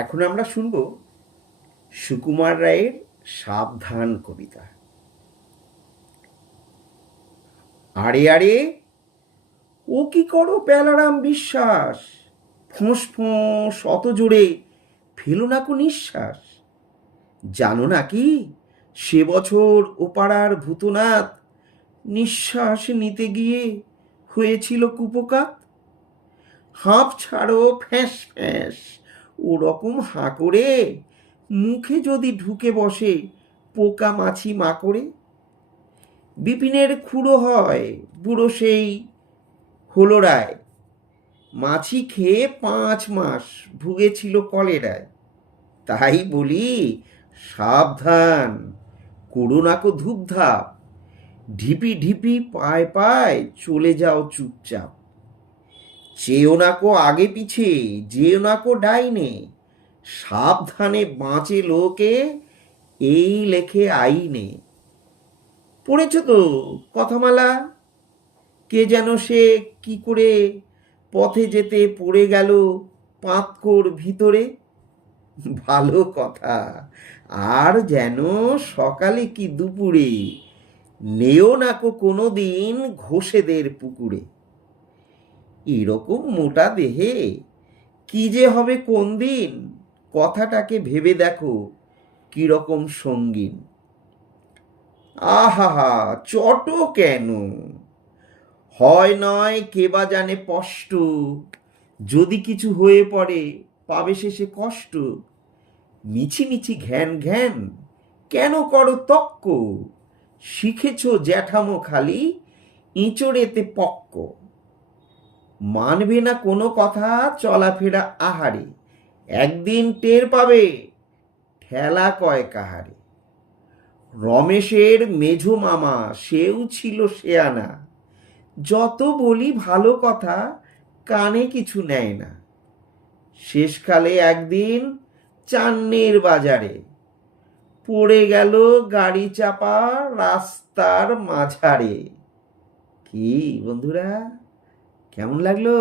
এখন আমরা শুনব সুকুমার রায়ের সাবধান কবিতা। আরে আরে, ও কি করো বেলারাম বিশ্বাস, ফোঁস ফোঁস অত জোরে ফেলো না কো নিঃশ্বাস। জানো নাকি সে বছর ও পাড়ার ভূতনাথ নিঃশ্বাস নিতে গিয়ে হয়েছিল কুপোকাত। হাঁপ ছাড়ো ফ্যাঁস ফ্যাঁস ওরকম হাঁ করে, মুখে যদি ঢুকে বসে পোকা মাছি মাকড়ে। বিপিনের খুঁড়ো হয় বুড়ো সেই হলো রায়, মাছি খেয়ে 5 মাস ভুগেছিল কলেরায়। তাই বলি সাবধান, করো না কো ধূপধাপ, ঢিপি ঢিপি পায় পায় চলে যাও চুপচাপ। চেয়েও না কো আগে পিছে, যেও না কো ডাইনে, সাবধানে বাঁচে লোকে এই লেখে আইনে। পড়েছ তো কথামালা, কে যেন সে কি করে পথে যেতে পড়ে গেল পাতকোর ভিতরে। ভালো কথা, আর যেন সকালে কি দুপুরে নেও নাকো কোনো দিন ঘোষেদের পুকুরে। এরকম মোটা দেহে কি যে হবে কোন দিন, কথাটাকে ভেবে দেখো কিরকম সঙ্গীন। আহা, চট কেন, হয় নয় কে বা জানে স্পষ্ট, যদি কিছু হয়ে পড়ে পাবে শেষে কষ্ট। মিছি মিছি ঘ্যান ঘ্যান কেন করো তক্ক, শিখেছ জ্যাঠামো খালি ইঁচড়েতে পক্ক। মানবে না কোনো কথা চলাফেরা আহারে, একদিন টের পাবে ঠেলা কয় কাহারে। রমেশের মেঝো মামা সেও ছিল শেয়ানা, যত বলি ভালো কথা কানে কিছু নেয় না। শেষকালে একদিন চান্নের বাজারে পড়ে গেল গাড়ি চাপা রাস্তার মাঝারে। কি বন্ধুরা, কেমন লাগলো?